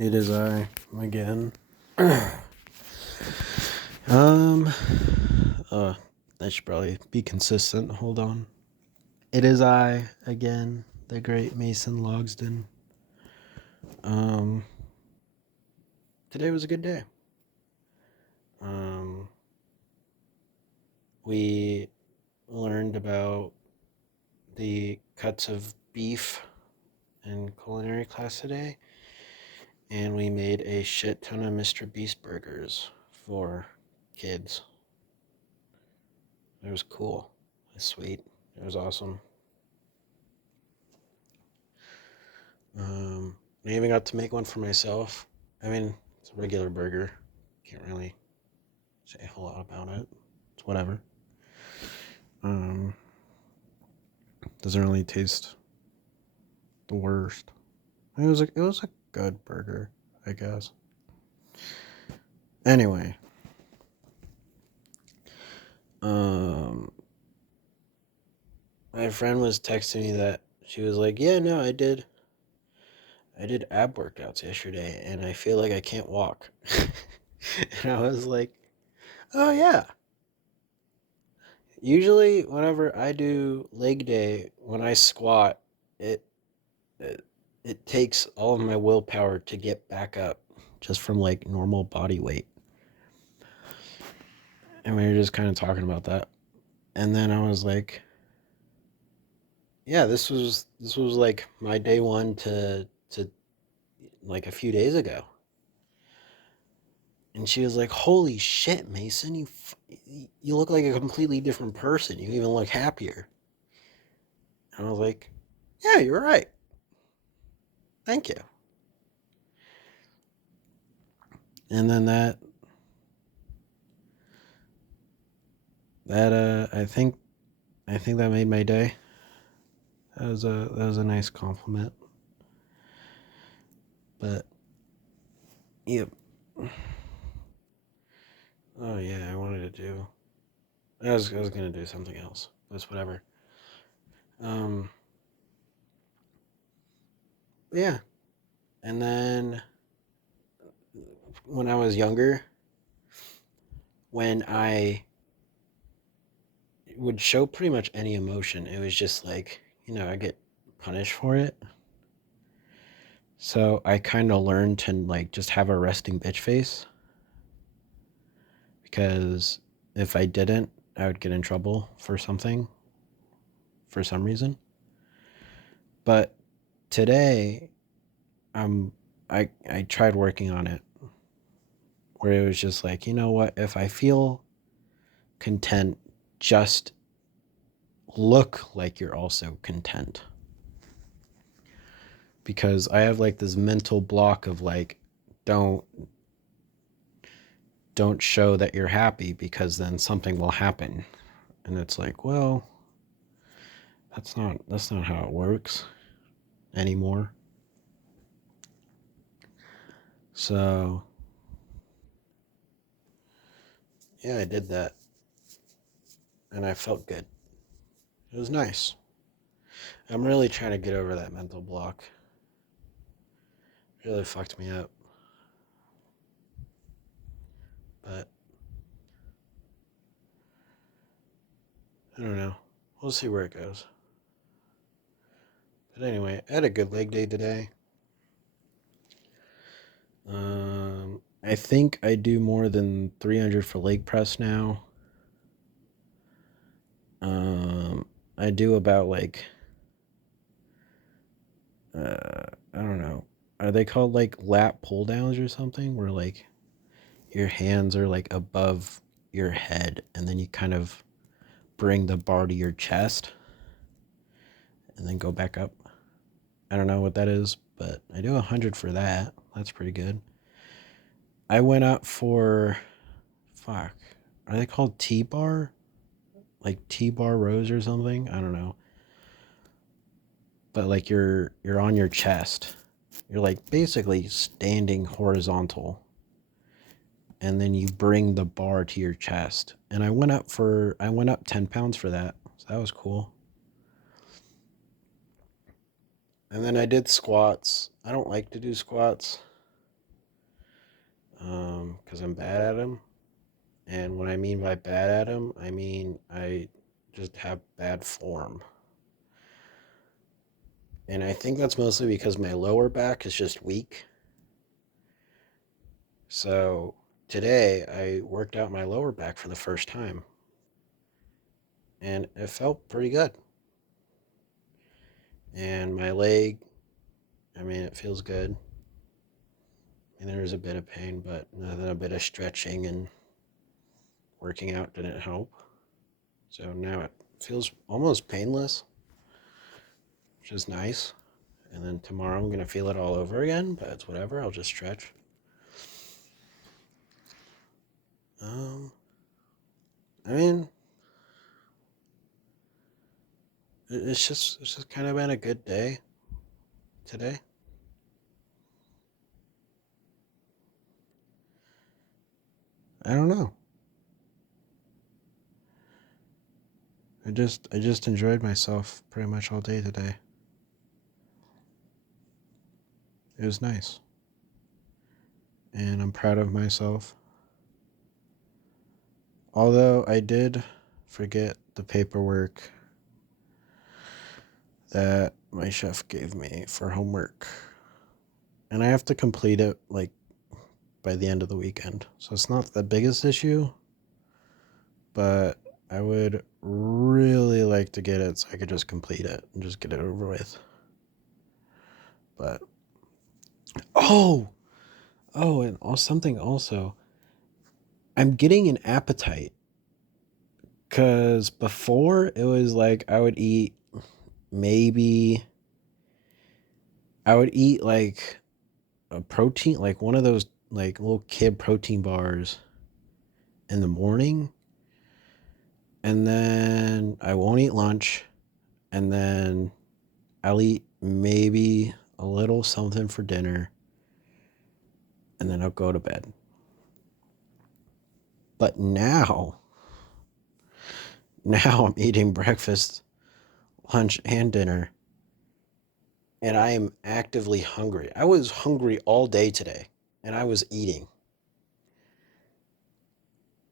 It is I again. um, I should probably be consistent. Hold on. It is I again, the great Mason Logsden. Um, Today was a good day. Um, we learned about the cuts of beef in culinary class today, and we made a shit ton of Mr. Beast burgers for kids. It was cool. It was sweet. It was awesome. I even got to make one for myself. I mean, it's a regular burger. Can't really say a whole lot about it. It's whatever. Um, doesn't really taste the worst. It was a good burger, I guess. Anyway, um, my friend was texting me that she was like, "Yeah, no, I did ab workouts yesterday, and I feel like I can't walk." And I was like, "Oh yeah, usually, whenever I do leg day, when I squat, it it, it takes all of my willpower to get back up just from like normal body weight." And we were just kind of talking about that. And then I was like, yeah, this was like my day one to like a few days ago. And she was like, "Holy shit, Mason, you look like a completely different person. You even look happier." And I was like, "Yeah, you're right. Thank you." And then that I think that made my day. That was a nice compliment. But yep. Oh yeah, I wanted to do. I was gonna do something else. But it's whatever. Um. Yeah. And then when I was younger, when I would show pretty much any emotion, it was just like I get punished for it. So I kind of learned to like just have a resting bitch face because if I didn't, I would get in trouble for something for some reason. But today, um, I tried working on it where it was just like, you know what? If I feel content, just look like you're also content. Because I have like this mental block of like, don't don't show that you're happy because then something will happen. And it's like, well, that's not how it works anymore. So yeah, I did that and I felt good. It was nice. I'm really trying to get over that mental block. It really fucked me up. But I don't know. We'll see where it goes. But anyway, I had a good leg day today. I think I do more than 300 for leg press now. I do about like I don't know. Are they called like lat pull downs or something? Where like your hands are like above your head and then you kind of bring the bar to your chest and then go back up. I don't know what that is, but I do 100 for that. That's pretty good. I went up for fuck. Are they called T-bar? Like T-bar rows or something? I don't know. But like you're on your chest. You're like basically standing horizontal and then you bring the bar to your chest. And I went up 10 pounds for that. So that was cool. And then I did squats. I don't like to do squats. because I'm bad at them. And what I mean by bad at them, I mean I just have bad form. And I think that's mostly because my lower back is just weak. So today I worked out my lower back for the first time and it felt pretty good. And my leg, I mean, it feels good. And there's a bit of pain, but then a bit of stretching and working out didn't help. So now it feels almost painless, which is nice. And then tomorrow I'm going to feel it all over again, but it's whatever. I'll just stretch. Um, I mean, it's just kind of been a good day today. I don't know. I just enjoyed myself pretty much all day today. It was nice. And I'm proud of myself. Although I did forget the paperwork that my chef gave me for homework. And I have to complete it like by the end of the weekend. So it's not the biggest issue, but I would really like to get it so I could just complete it and just get it over with. But oh, and something also. I'm getting an appetite cuz before it was like maybe I would eat like a protein, like one of those like little kid protein bars in the morning, and then I won't eat lunch, and then I'll eat maybe a little something for dinner, and then I'll go to bed. But now I'm eating breakfast, lunch, and dinner, and I am actively hungry. I was hungry all day today, and I was eating.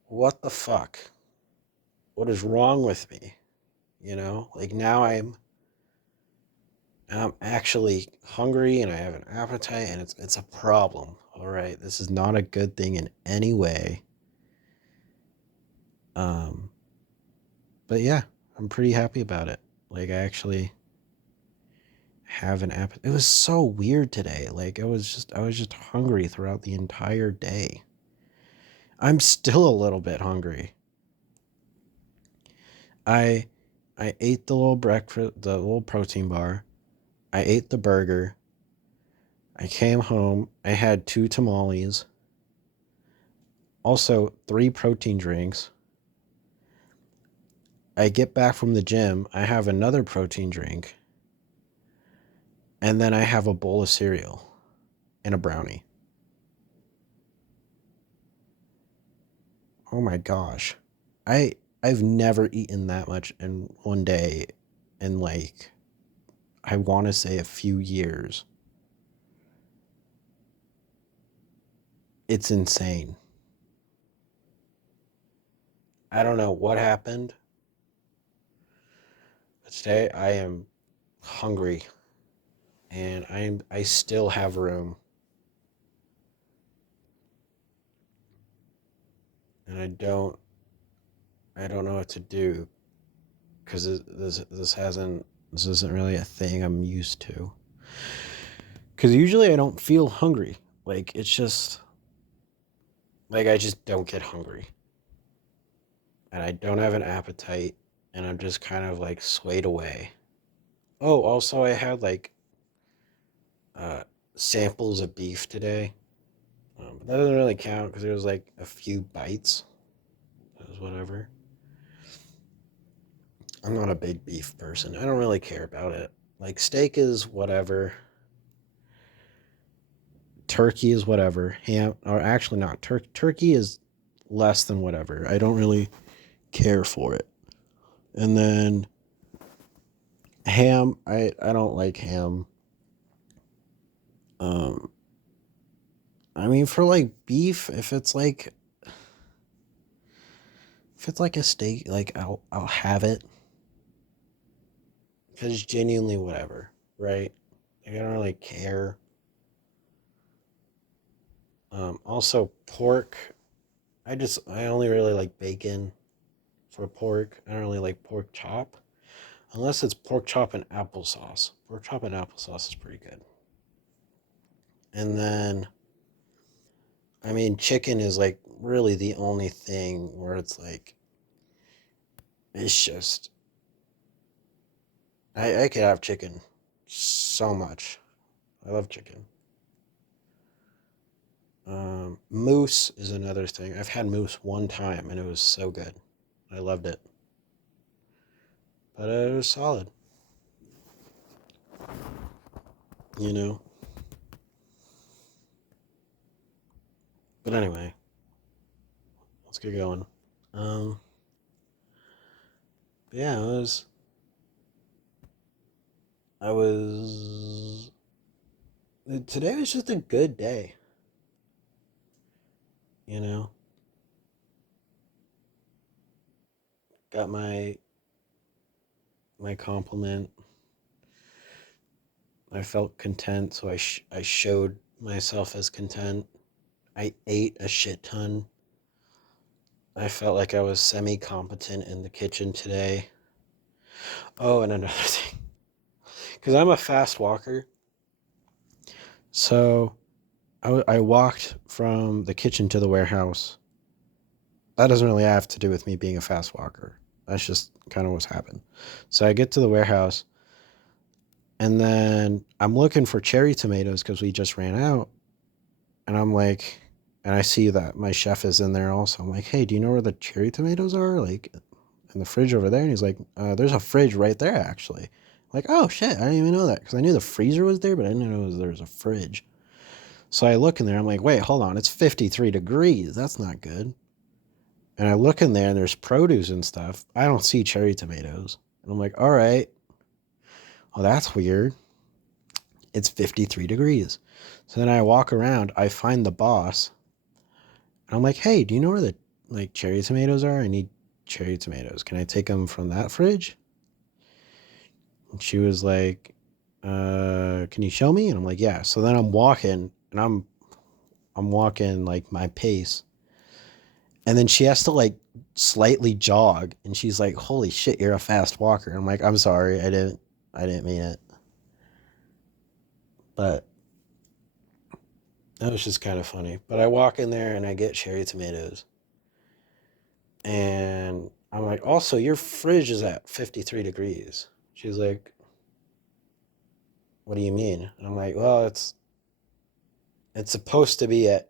What the fuck? What is wrong with me? Like now I'm actually hungry and I have an appetite and it's a problem. All right, this is not a good thing in any way. Um, but yeah, I'm pretty happy about it. Like I actually have an appetite. It was so weird today. Like I was just hungry throughout the entire day. I'm still a little bit hungry. I I ate the little breakfast, the little protein bar. I ate the burger. I came home. I had two tamales. Also, three protein drinks. I get back from the gym. I have another protein drink. And then I have a bowl of cereal and a brownie. Oh my gosh. I I've never eaten that much in one day in like I want to say a few years. It's insane. I don't know what happened, but today I am hungry and I still have room and I don't know what to do because this isn't really a thing I'm used to. Because usually I don't feel hungry. Like it's just like I just don't get hungry, and I don't have an appetite, and I'm just kind of like swayed away. Oh, also I had like uh, samples of beef today. But that doesn't really count because there was like a few bites. It was whatever. I'm not a big beef person. I don't really care about it. Like steak is whatever. Turkey is whatever. Ham, or actually not. Turkey is less than whatever. I don't really care for it. And then ham, I don't like ham. Um, I mean mean, for like beef, if it's like a steak, like I'll have it because genuinely whatever, right? Like, I don't really care. Also pork. I only really like bacon for pork. I don't really like pork chop unless it's pork chop and applesauce. Pork chop and applesauce is pretty good. And then I mean, chicken is like really the only thing where it's like it's just I could have chicken so much. I love chicken. Moose is another thing. I've had moose one time and it was so good. I loved it, but it was solid. You know. But anyway, let's get going. Um, yeah, I was. Today was just a good day. You know, got my compliment. I felt content, so I showed myself as content. I ate a shit ton. I felt like I was semi competent in the kitchen today. Oh, and another thing, because I'm a fast walker, so I walked from the kitchen to the warehouse. That doesn't really have to do with me being a fast walker. That's just kind of what's happened. So I get to the warehouse, and then I'm looking for cherry tomatoes because we just ran out. And I'm like, and I see that my chef is in there also. I'm like, hey, do you know where the cherry tomatoes are? Like in the fridge over there? And he's like, there's a fridge right there, actually. I'm like, oh shit, I didn't even know that because I knew the freezer was there, but I didn't know there was a fridge. So I look in there. I'm like, wait, hold on, it's 53 degrees. That's not good. And I look in there, and there's produce and stuff. I don't see cherry tomatoes, and I'm like, all right, well that's weird. It's 53 degrees. So then I walk around. I find the boss, and I'm like, hey, do you know where the like cherry tomatoes are? I need cherry tomatoes. Can I take them from that fridge? And she was like, can you show me? And I'm like, yeah. So then I'm walking and I'm walking like my pace. And then she has to like slightly jog and she's like, holy shit, you're a fast walker. I'm like, I'm sorry, I didn't mean it. But that was just kind of funny. But I walk in there and I get cherry tomatoes. And I'm like, also, your fridge is at 53 degrees. She's like, what do you mean? And I'm like, well, it's supposed to be at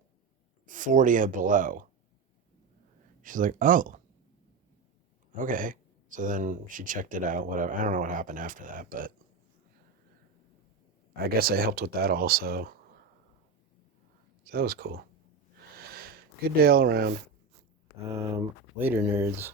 40 or below. She's like, oh, okay. So then she checked it out, whatever. I don't know what happened after that, but I guess I helped with that also. So that was cool. Good day all around. Later, nerds.